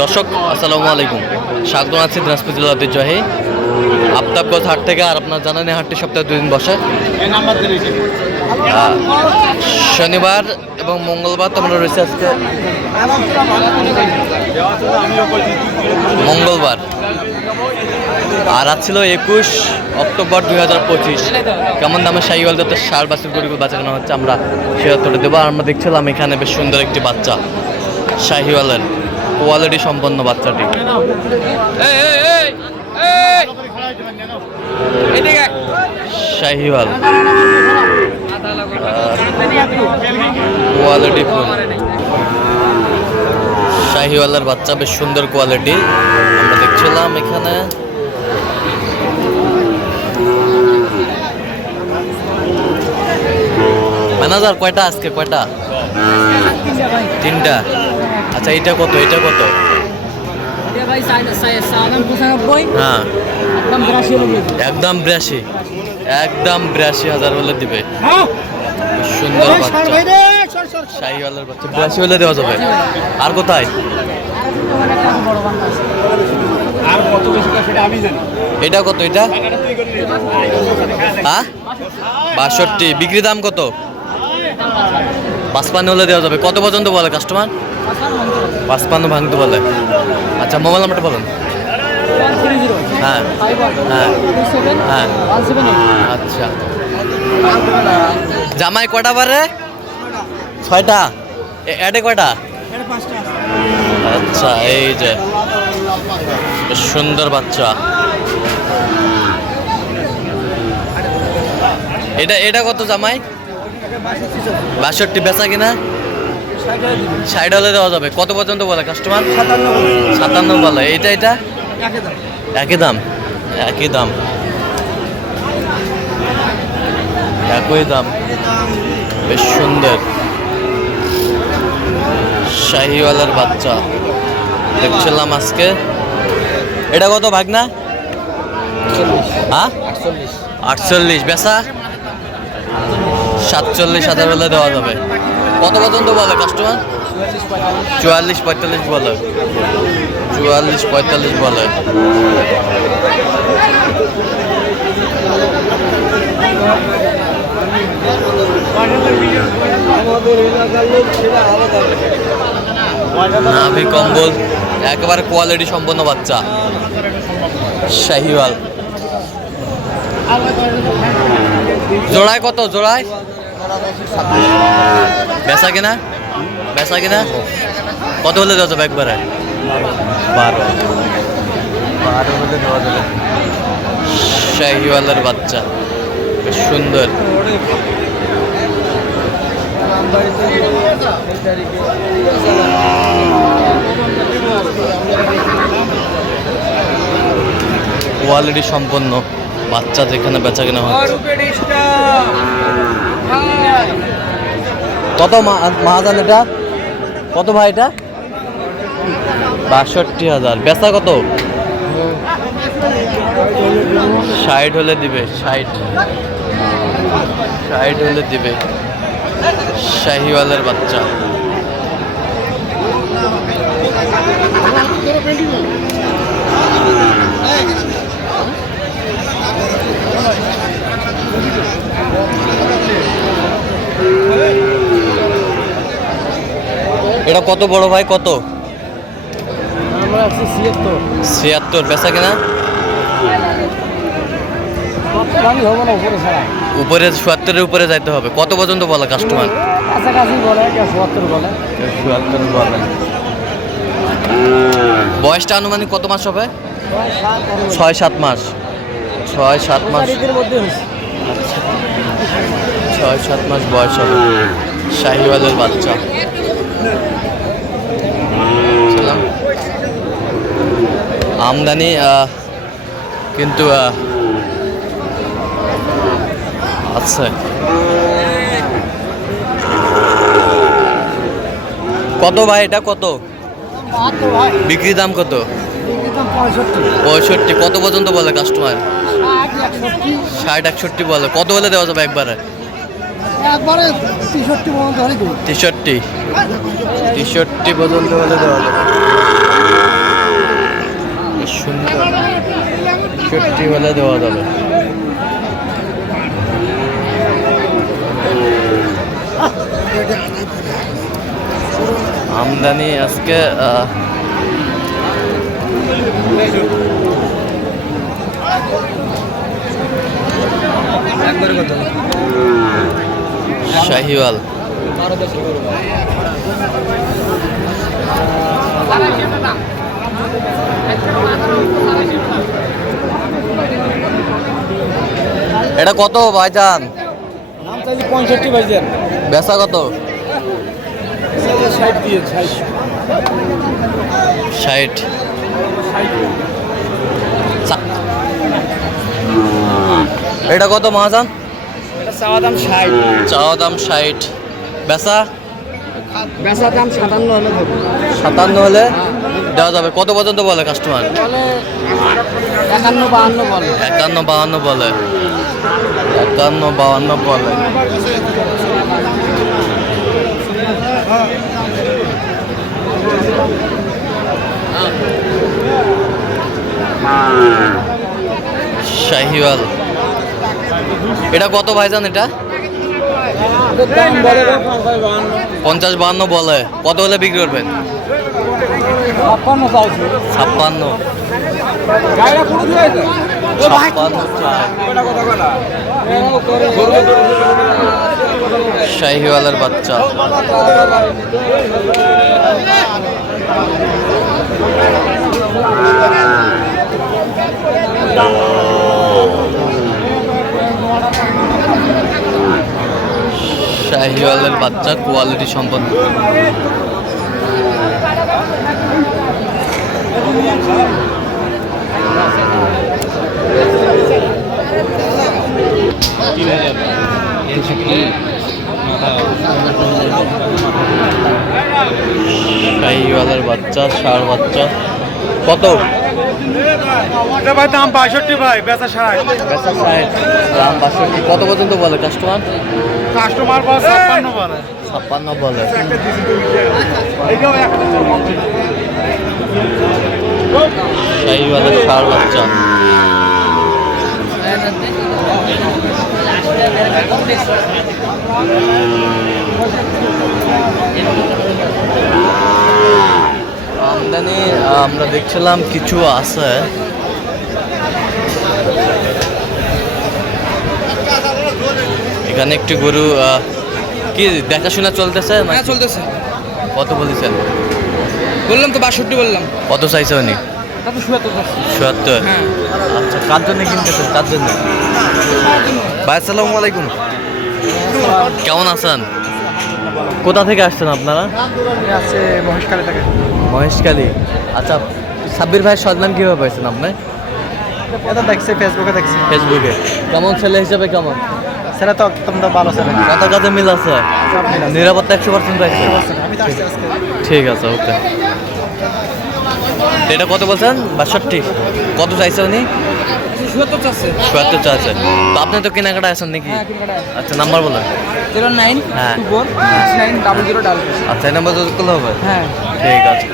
দর্শক, আসসালামু আলাইকুম। স্বাগত আছি দিনাজপুর জেলা ঐতিহ্যবাহী আফতাবগঞ্জ হাট থেকে আর আপনার জানেন হাটটি সপ্তাহে দুদিন বসে। শনিবার এবং মঙ্গলবার তোমরা রয়েছে আজকে। মঙ্গলবার। আর আজ ছিল একুশ অক্টোবর দুই হাজার পঁচিশ। কেমন দামে শাহিওয়াল যাতে সার বাছুর গরিব বাচ্চা কেনা হচ্ছে আমরা সে দেবো। আর আমরা দেখছিলাম এখানে বেশ সুন্দর একটি বাচ্চা, শাহিওয়ালের। কোয়ালিটি সম্পন্ন বাচ্চাটি। শাহিওয়াল। কোয়ালিটি শাহিওয়ালের বাচ্চা বেশ সুন্দর কোয়ালিটি আমরা দেখছিলাম এখানে। ম্যানেজার কয়টা আজকে? কয়টা? তিনটা। আচ্ছা এটা কত এটা কত হ্যাঁ। একদম বিরাশি একদম বিরাশি। হাজার হলে দিবে। বেশ সুন্দর বাচ্চা। শাহিওয়ালের বাচ্চা। বিরাশি হলে দেওয়া যাবে। আর কোথায়? এটা কত এটা? হ্যাঁ? বাষট্টি। বিক্রি দাম কত? পাঁচ পাঁচপান্ন হলে দেওয়া যাবে। কত পর্যন্ত বলে কাস্টমার? পাঁচপান্ন ভাঙতে বলে। আচ্ছা মোবাইল নাম্বারটা বলুন। হ্যাঁ হ্যাঁ হ্যাঁ। আচ্ছা। জামাই কটা বারে? ছয়টা? এ- এডে কয়টা? আচ্ছা এই যে। সুন্দর বাচ্চা। এটা এটা কত জামাই? বাষট্টি বেচা কিনা? ষাট হলে দেওয়া যাবে। কত পর্যন্ত বলে কাস্টমার সাতান্ন বলে। এটা এটা একই দাম। একই দাম? একই দাম। বেশ সুন্দর। শাহিওয়ালার বাচ্চা। দেখছিলাম আজকে। এটা কত ভাগ না হ্যাঁ আটচল্লিশ। বেচা? সাতচল্লিশ হাজার হলে দেওয়া যাবে। কত পর্যন্ত বলে কাস্টমার চুয়াল্লিশ পঁয়তাল্লিশ বলে। চুয়াল্লিশ পঁয়তাল্লিশ বলে। নাভি কম্বল, একেবারে কোয়ালিটি সম্পন্ন বাচ্চা। শাহিওয়াল। জোড়ায় কত? জোড়ায়? বেচা কিনা? বেচা কিনা? কত হলে দেওয়া যাবে একবারে? বারো। বারো হলে দেওয়া যাবে শাহিওয়ালের বাচ্চা। বেশ সুন্দর। কোয়ালিটি সম্পন্ন বাচ্চা যেখানে বেচা কেনা হচ্ছে। কত মাহাজান এটা? কত ভাই এটা? বাষট্টি হাজার। বেচা কত? ষাট হলে দিবে, ষাট। ষাট হলে দিবে। শাহিওয়ালের বাচ্চা। এটা কত বড় ভাই কত? ছিয়াত্তর। বেচা কিনা? না উপরে ছাড়া। উপরে যাইতে হবে। কত পর্যন্ত বলে কাস্টমার বয়সটা আনুমানিক কত মাস হবে? ছয় সাত মাস। ছয় সাত মাস। হয়েছে। ছয় সাত মাস বয়স হবে। শাহিওয়ালের বাচ্চা। আমদানি কিন্তু আহ, আছে। কত ভাই এটা? কত? বিক্রি দাম কত? পঁয়ষট্টি। কত পর্যন্ত বলে কাস্টমার ষাট একষট্টি। বলে। কত হলে দেওয়া যাবে একবারে? তেষট্টি তেষট্টি। পর্যন্ত হলে দেওয়া যাবে। সুন্দর দেওয়া যাবে আমদানি আজকে শাহিওয়াল। এটা কত ভাইজান? চাইছি পঁয়ষট্টি বেচা কত? ষাট এটা কত মহাজান? চাওয়া দাম ষাট। চাওয়া দাম ষাট। বেচা? বেচা দাম সাতান্ন হলে সাতান্ন হলে দেওয়া যাবে। কত পর্যন্ত বলে কাস্টমার একান্ন বাহান্ন বলে। একান্ন বাহান্ন বলে। একান্ন বাহান্ন বলে। শাহিওয়াল। এটা কত ভাইজান এটা? পঞ্চাশ বাহান্ন বলে। কত হলে বিক্রি করবেন? ছাপ্পান্ন। শাহিওয়ালের বাচ্চা। শাহিওয়ালের বাচ্চা কোয়ালিটি সম্পন্ন। শাহিওয়ালের বাচ্চা ষাঁড় বাচ্চা। কত? ভাই দাম বাষট্টি ভাই বেচা ষাট। বেচা ষাট দাম বাষট্টি। কত পর্যন্ত বলে কাস্টমার কাস্টমার ছাপ্পান্ন বলে। ছাপ্পান্ন বলে। শাহিওয়ালের ষাঁড় বাচ্চা। আমদানি আমরা দেখছিলাম কিছু আছে। এখানে একটি গরু আহ, কি দেখাশোনা চলতেছে হ্যাঁ নাকি? চলতেছে। কত বলেছেন? বললাম তো বাষট্টি বললাম। কত চাইছে উনি? চুয়াত্তর হ্যাঁ। আচ্ছা কার জন্য কিনতেছেন? কার জন্য? ভাই আসসালামু আলাইকুম। কেমন আছেন? কোথা থেকে আসছেন আপনারা? আছে মহেশকালে থাকে। মহেশখালী। আচ্ছা সাব্বির ভাই সরনাম কীভাবে পাইছেন আপনি? এটা দেখছে ফেসবুকে দেখছি। ফেসবুকে কেমন ছেলে হিসেবে কেমন? সেটা তো একদম ভালো ছেলে। কত কাজে মিল আছে। নিরাপত্তা একশো পার্সেন্ট পাইছে ঠিক আছে ওকে। এটা কত বলছেন? বাষট্টি। কত চাইছে উনি? শুয়াত্তর চাচ্ছে। চুয়াত্তর চাইছে তো আপনি তো কেনাকাটা আছেন নাকি? হ্যাঁ আচ্ছা নাম্বার বলেন। জিরো নাইন হ্যাঁ। নাইন ডাবল জিরো ডাবল আচ্ছা এই নাম্বার করলে হবে? হ্যাঁ। ঠিক আছে।